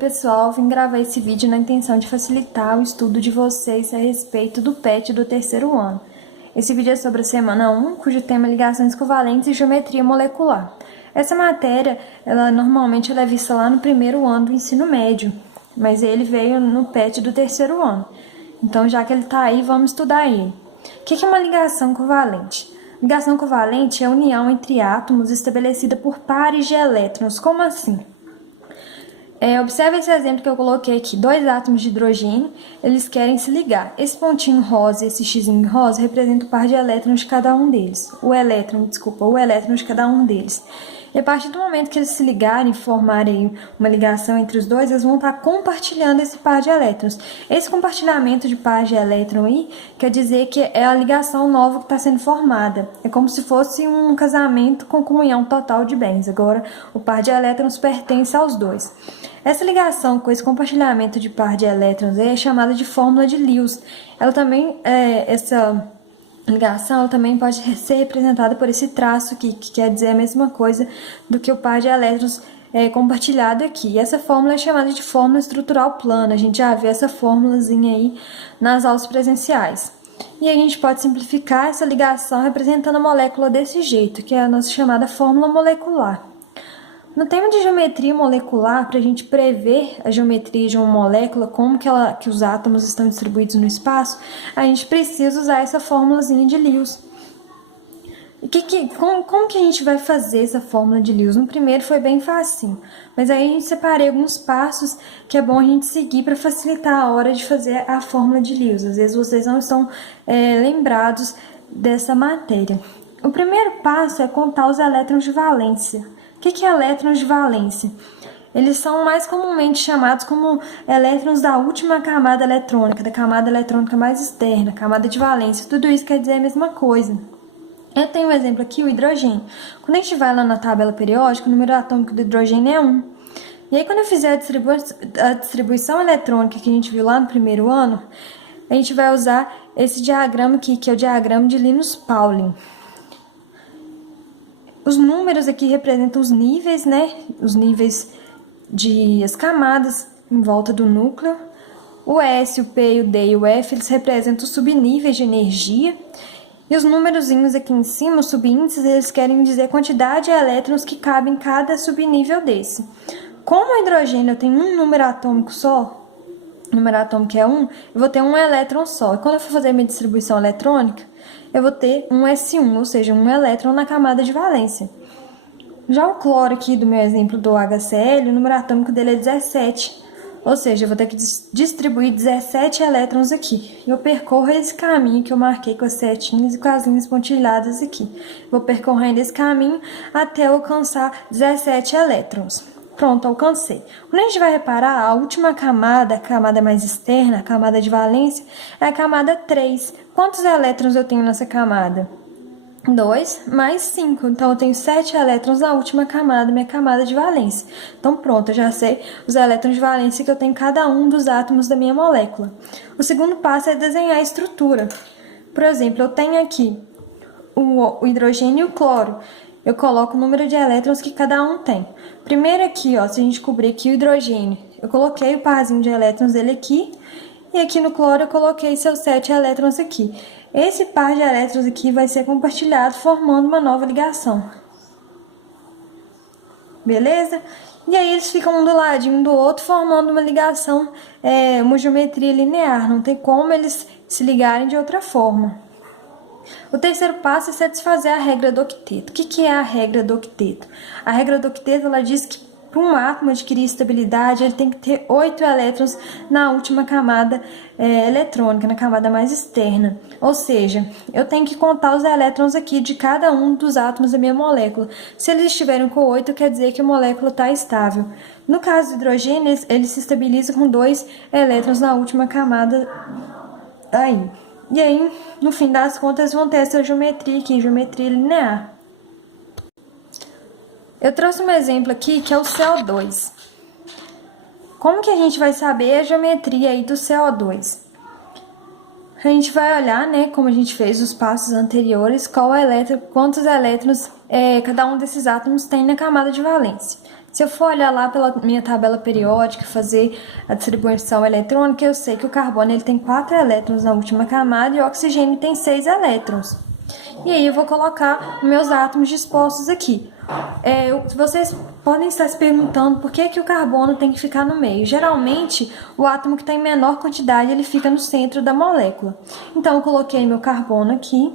pessoal, vim gravar esse vídeo na intenção de facilitar o estudo de vocês a respeito do PET do terceiro ano. Esse vídeo é sobre a semana 1, cujo tema é ligações covalentes e geometria molecular. Essa matéria, normalmente é vista lá no primeiro ano do ensino médio, mas ele veio no PET do terceiro ano. Então, já que ele está aí, vamos estudar ele. O que é uma ligação covalente? Ligação covalente é a união entre átomos estabelecida por pares de elétrons. Como assim? Observe esse exemplo que eu coloquei aqui. Dois átomos de hidrogênio, eles querem se ligar. Esse pontinho rosa e esse xizinho rosa representam o par de elétrons de cada um deles. O elétron de cada um deles. E a partir do momento que eles se ligarem, formarem uma ligação entre os dois, eles vão estar compartilhando esse par de elétrons. Esse compartilhamento de par de elétron aí quer dizer que é a ligação nova que está sendo formada. É como se fosse um casamento com comunhão total de bens. Agora, o par de elétrons pertence aos dois. Essa ligação com esse compartilhamento de par de elétrons é chamada de fórmula de Lewis. Essa ligação também pode ser representada por esse traço aqui, que quer dizer a mesma coisa do que o par de elétrons compartilhado aqui. E essa fórmula é chamada de fórmula estrutural plana. A gente já vê essa fórmulazinha aí nas aulas presenciais. E a gente pode simplificar essa ligação representando a molécula desse jeito, que é a nossa chamada fórmula molecular. No tema de geometria molecular, para a gente prever a geometria de uma molécula, como que os átomos estão distribuídos no espaço, a gente precisa usar essa fórmulazinha de Lewis. Como que a gente vai fazer essa fórmula de Lewis? No primeiro foi bem facinho, mas aí a gente separei alguns passos que é bom a gente seguir para facilitar a hora de fazer a fórmula de Lewis. Às vezes vocês não estão lembrados dessa matéria. O primeiro passo é contar os elétrons de valência. O que é elétrons de valência? Eles são mais comumente chamados como elétrons da última camada eletrônica, da camada eletrônica mais externa, camada de valência. Tudo isso quer dizer a mesma coisa. Eu tenho um exemplo aqui, o hidrogênio. Quando a gente vai lá na tabela periódica, o número atômico do hidrogênio é 1. E aí, quando eu fizer a distribuição eletrônica que a gente viu lá no primeiro ano, a gente vai usar esse diagrama aqui, que é o diagrama de Linus-Pauling. Os números aqui representam os níveis, né? Os níveis as camadas em volta do núcleo. O S, o P, o D e o F, eles representam os subníveis de energia. E os númerozinhos aqui em cima, os subíndices, eles querem dizer a quantidade de elétrons que cabem em cada subnível desse. Como o hidrogênio tem um número atômico só, o número atômico é 1, eu vou ter um elétron só. E quando eu for fazer minha distribuição eletrônica, eu vou ter um S1, ou seja, um elétron na camada de valência. Já o cloro aqui do meu exemplo do HCl, o número atômico dele é 17, ou seja, eu vou ter que distribuir 17 elétrons aqui. Eu percorro esse caminho que eu marquei com as setinhas e com as linhas pontilhadas aqui. Vou percorrendo esse caminho até alcançar 17 elétrons. Pronto, alcancei. Quando a gente vai reparar, a última camada, a camada mais externa, a camada de valência, é a camada 3. Quantos elétrons eu tenho nessa camada? 2 mais 5. Então, eu tenho 7 elétrons na última camada, minha camada de valência. Então, pronto, eu já sei os elétrons de valência que eu tenho em cada um dos átomos da minha molécula. O segundo passo é desenhar a estrutura. Por exemplo, eu tenho aqui o hidrogênio e o cloro. Eu coloco o número de elétrons que cada um tem. Primeiro aqui, ó, se a gente cobrir aqui o hidrogênio, eu coloquei o parzinho de elétrons dele aqui, e aqui no cloro eu coloquei seus 7 elétrons aqui. Esse par de elétrons aqui vai ser compartilhado, formando uma nova ligação. Beleza? E aí eles ficam um do ladinho um do outro, formando uma ligação, uma geometria linear. Não tem como eles se ligarem de outra forma. O terceiro passo é satisfazer a regra do octeto. O que é a regra do octeto? A regra do octeto, ela diz que para um átomo adquirir estabilidade, ele tem que ter 8 elétrons na última camada eletrônica, na camada mais externa. Ou seja, eu tenho que contar os elétrons aqui de cada um dos átomos da minha molécula. Se eles estiverem com 8, quer dizer que a molécula está estável. No caso do hidrogênio, ele se estabiliza com 2 elétrons na última camada aí. E aí, no fim das contas, vão ter essa geometria aqui, geometria linear. Eu trouxe um exemplo aqui que é o CO2. Como que a gente vai saber a geometria aí do CO2? A gente vai olhar, né, como a gente fez os passos anteriores, quantos elétrons cada um desses átomos tem na camada de valência. Se eu for olhar lá pela minha tabela periódica, fazer a distribuição eletrônica, eu sei que o carbono ele tem 4 elétrons na última camada e o oxigênio tem 6 elétrons. E aí eu vou colocar meus átomos dispostos aqui. Vocês podem estar se perguntando por que o carbono tem que ficar no meio. Geralmente, o átomo que está em menor quantidade, ele fica no centro da molécula. Então, eu coloquei meu carbono aqui.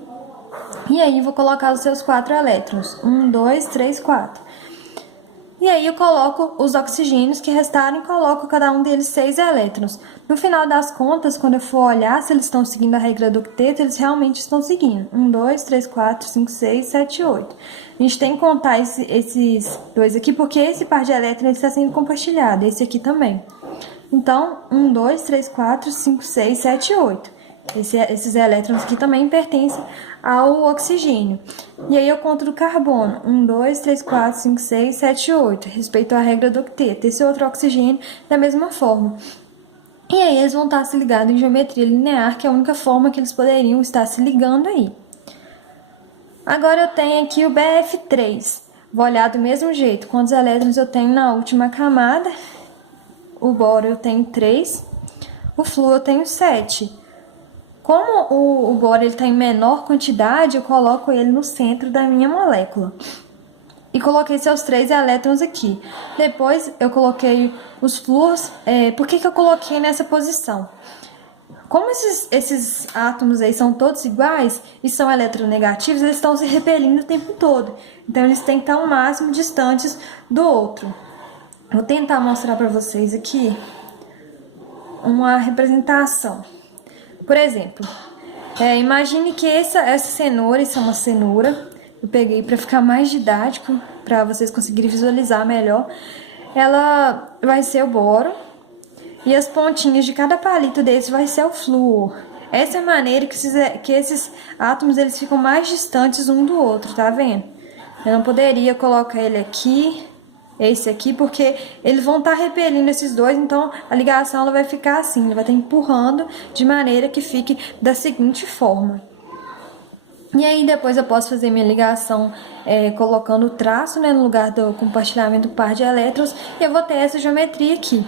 E aí, vou colocar os seus 4 elétrons. 1, 2, 3, 4. E aí, eu coloco os oxigênios que restaram e coloco cada um deles 6 elétrons. No final das contas, quando eu for olhar se eles estão seguindo a regra do octeto, eles realmente estão seguindo. 1, 2, 3, 4, 5, 6, 7, 8. A gente tem que contar esses dois aqui, porque esse par de elétrons está sendo compartilhado. Esse aqui também. Então, 1, 2, 3, 4, 5, 6, 7, 8. Esses elétrons aqui também pertencem ao oxigênio. E aí eu conto do carbono. 1, 2, 3, 4, 5, 6, 7, 8. Respeito à regra do octeto. Esse outro oxigênio da mesma forma. E aí eles vão estar se ligados em geometria linear, que é a única forma que eles poderiam estar se ligando aí. Agora eu tenho aqui o BF3. Vou olhar do mesmo jeito. Quantos elétrons eu tenho na última camada? O boro eu tenho 3. O flúor eu tenho 7. Como o boro está em menor quantidade, eu coloco ele no centro da minha molécula. E coloquei seus 3 elétrons aqui. Depois eu coloquei os flúors. Por que eu coloquei nessa posição? Como esses átomos aí são todos iguais e são eletronegativos, eles estão se repelindo o tempo todo. Então, eles têm que estar ao máximo distantes do outro. Vou tentar mostrar para vocês aqui uma representação. Por exemplo, imagine que essa cenoura, isso é uma cenoura. Eu peguei para ficar mais didático, para vocês conseguirem visualizar melhor. Ela vai ser o boro. E as pontinhas de cada palito desse vai ser o flúor. Essa é a maneira que esses átomos eles ficam mais distantes um do outro, tá vendo? Eu não poderia colocar ele aqui, esse aqui, porque eles vão estar repelindo esses dois, então a ligação ela vai ficar assim, ela vai estar empurrando de maneira que fique da seguinte forma. E aí depois eu posso fazer minha ligação colocando o traço, né, no lugar do compartilhamento do par de elétrons, e eu vou ter essa geometria aqui.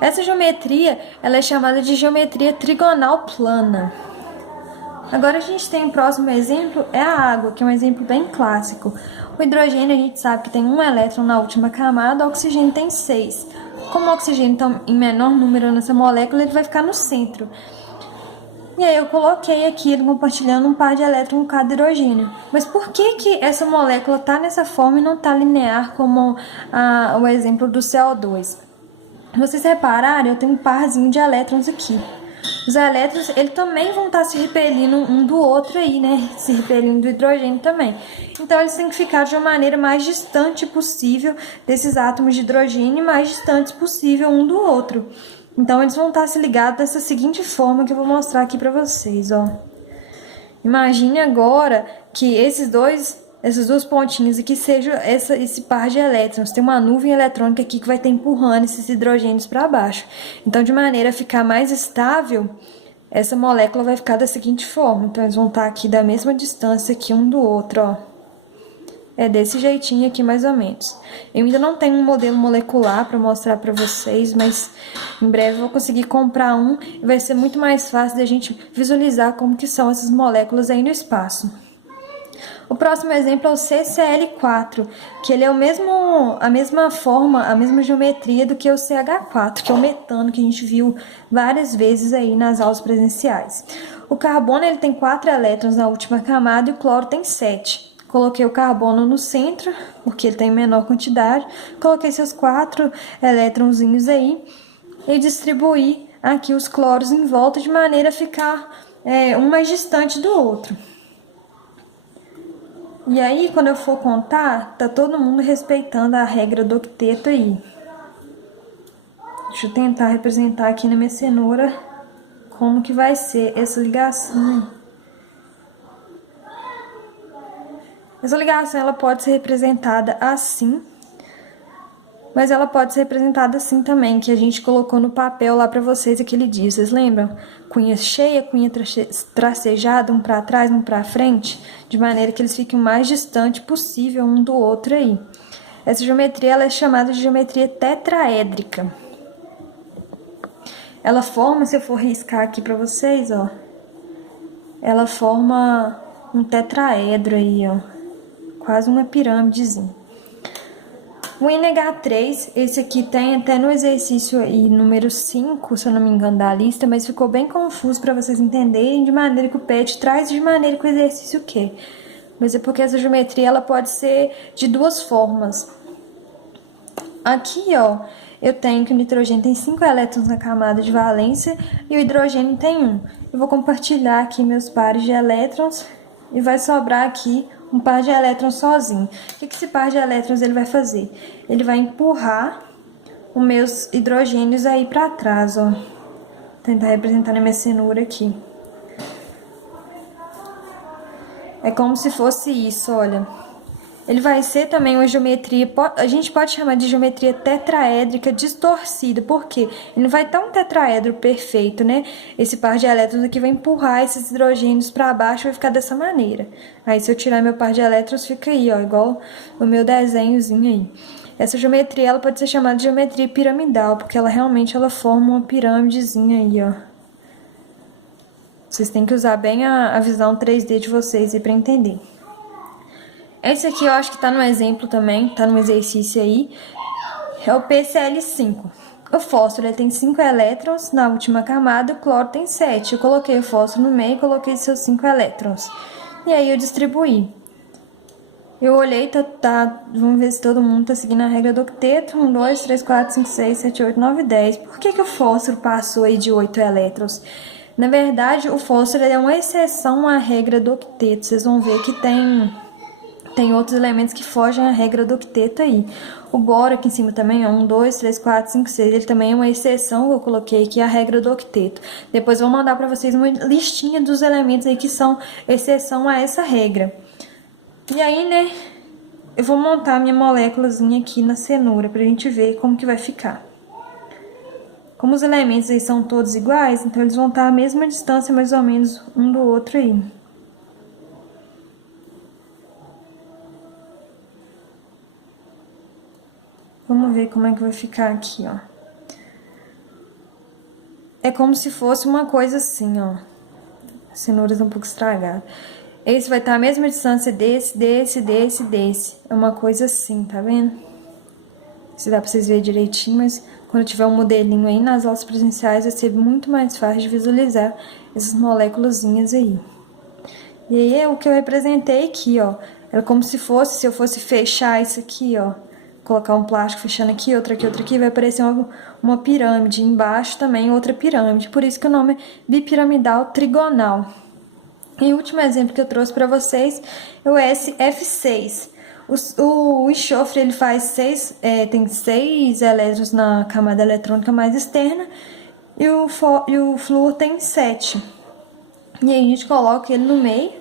Essa geometria ela é chamada de geometria trigonal plana. Agora a gente tem o próximo exemplo, é a água, que é um exemplo bem clássico. O hidrogênio a gente sabe que tem 1 elétron na última camada, o oxigênio tem 6. Como o oxigênio está em menor número nessa molécula, ele vai ficar no centro. E aí eu coloquei aqui ele compartilhando um par de elétrons com cada hidrogênio. Mas por que essa molécula está nessa forma e não está linear como o exemplo do CO2? Vocês repararam, eu tenho um parzinho de elétrons aqui. Os elétrons, eles também vão estar se repelindo um do outro aí, né? Se repelindo do hidrogênio também. Então, eles têm que ficar de uma maneira mais distante possível desses átomos de hidrogênio e mais distantes possível um do outro. Então, eles vão estar se ligados dessa seguinte forma que eu vou mostrar aqui pra vocês, ó. Imagine agora que essas duas pontinhas aqui sejam esse par de elétrons. Tem uma nuvem eletrônica aqui que vai estar empurrando esses hidrogênios para baixo. Então, de maneira a ficar mais estável, essa molécula vai ficar da seguinte forma. Então, eles vão estar aqui da mesma distância aqui um do outro, ó. É desse jeitinho aqui, mais ou menos. Eu ainda não tenho um modelo molecular para mostrar para vocês, mas em breve eu vou conseguir comprar um e vai ser muito mais fácil da gente visualizar como que são essas moléculas aí no espaço. O próximo exemplo é o CCl4, que ele é a mesma forma, a mesma geometria do que o CH4, que é o metano que a gente viu várias vezes aí nas aulas presenciais. O carbono ele tem 4 elétrons na última camada e o cloro tem 7. Coloquei o carbono no centro, porque ele tem menor quantidade. Coloquei seus 4 elétronzinhos aí e distribuí aqui os cloros em volta de maneira a ficar um mais distante do outro. E aí, quando eu for contar, tá todo mundo respeitando a regra do octeto aí. Deixa eu tentar representar aqui na minha cenoura como que vai ser essa ligação. Essa ligação ela pode ser representada assim, mas ela pode ser representada assim também, que a gente colocou no papel lá pra vocês aquele dia, vocês lembram? Cunha cheia, cunha tracejada, um pra trás, um pra frente, de maneira que eles fiquem o mais distante possível um do outro aí. Essa geometria ela é chamada de geometria tetraédrica. Ela forma, se eu for riscar aqui para vocês, ó, ela forma um tetraedro aí, ó, quase uma pirâmidezinha. O NH3, esse aqui tem até no exercício aí, número 5, se eu não me engano, da lista, mas ficou bem confuso para vocês entenderem de maneira que o PET traz e de maneira que o exercício quer. Mas é porque essa geometria ela pode ser de duas formas. Aqui, ó, eu tenho que o nitrogênio tem 5 elétrons na camada de valência e o hidrogênio tem 1. Eu vou compartilhar aqui meus pares de elétrons e vai sobrar aqui um par de elétrons sozinho. O que esse par de elétrons ele vai fazer? Ele vai empurrar os meus hidrogênios aí para trás, ó. Vou tentar representar na minha cenoura aqui. É como se fosse isso, olha. Ele vai ser também uma geometria, a gente pode chamar de geometria tetraédrica distorcida, porque ele não vai estar um tetraedro perfeito, né? Esse par de elétrons aqui vai empurrar esses hidrogênios para baixo e vai ficar dessa maneira. Aí se eu tirar meu par de elétrons, fica aí, ó, igual o meu desenhozinho aí. Essa geometria ela pode ser chamada de geometria piramidal, porque ela realmente forma uma pirâmidezinha aí, ó. Vocês têm que usar bem a visão 3D de vocês aí para entender. Esse aqui eu acho que tá no exemplo também, tá no exercício aí, é o PCl5. O fósforo ele tem 5 elétrons na última camada, o cloro tem 7. Eu coloquei o fósforo no meio e coloquei seus 5 elétrons. E aí eu distribuí. Eu olhei, vamos ver se todo mundo tá seguindo a regra do octeto. 1, 2, 3, 4, 5, 6, 7, 8, 9, 10. Por que o fósforo passou aí de 8 elétrons? Na verdade, o fósforo é uma exceção à regra do octeto. Vocês vão ver que tem outros elementos que fogem à regra do octeto aí. O boro aqui em cima também é 1, 2, 3, 4, 5, 6. Ele também é uma exceção, eu coloquei aqui a regra do octeto. Depois eu vou mandar para vocês uma listinha dos elementos aí que são exceção a essa regra. E aí, né, eu vou montar a minha moléculazinha aqui na cenoura pra gente ver como que vai ficar. Como os elementos aí são todos iguais, então eles vão estar à mesma distância mais ou menos um do outro aí. Vamos ver como é que vai ficar aqui, ó. É como se fosse uma coisa assim, ó. A cenoura tá um pouco estragada. Esse vai estar à mesma distância desse. É uma coisa assim, tá vendo? Se dá pra vocês verem direitinho, mas quando tiver um modelinho aí nas aulas presenciais vai ser muito mais fácil de visualizar essas moléculazinhas aí. E aí é o que eu representei aqui, ó. Era como se fosse, se eu fosse fechar isso aqui, ó. Colocar um plástico fechando aqui, outro aqui, vai aparecer uma pirâmide. Embaixo também outra pirâmide. Por isso que o nome é bipiramidal trigonal. E o último exemplo que eu trouxe para vocês é o SF6. O enxofre ele tem 6 elétrons na camada eletrônica mais externa e o flúor tem 7. E aí a gente coloca ele no meio,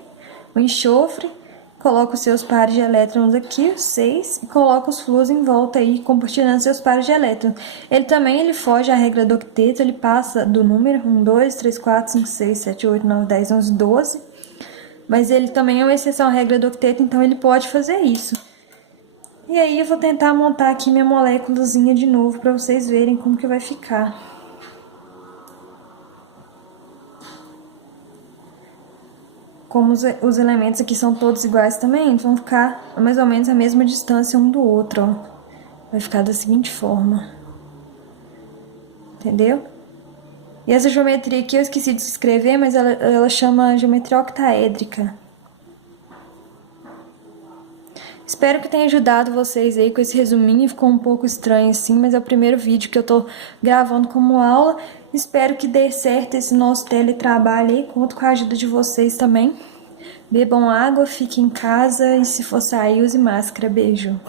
o enxofre, coloca os seus pares de elétrons aqui, os 6, e coloca os flúors em volta aí, compartilhando seus pares de elétrons. Ele foge à regra do octeto, ele passa do número 1, 2, 3, 4, 5, 6, 7, 8, 9, 10, 11, 12. Mas ele também é uma exceção à regra do octeto, então ele pode fazer isso. E aí eu vou tentar montar aqui minha moléculazinha de novo para vocês verem como que vai ficar. Como os elementos aqui são todos iguais também, eles vão ficar mais ou menos a mesma distância um do outro, ó. Vai ficar da seguinte forma. Entendeu? E essa geometria aqui eu esqueci de escrever, mas ela chama geometria octaédrica. Espero que tenha ajudado vocês aí com esse resuminho, ficou um pouco estranho assim, mas é o primeiro vídeo que eu tô gravando como aula. Espero que dê certo esse nosso teletrabalho aí, conto com a ajuda de vocês também. Bebam água, fiquem em casa e se for sair, use máscara. Beijo!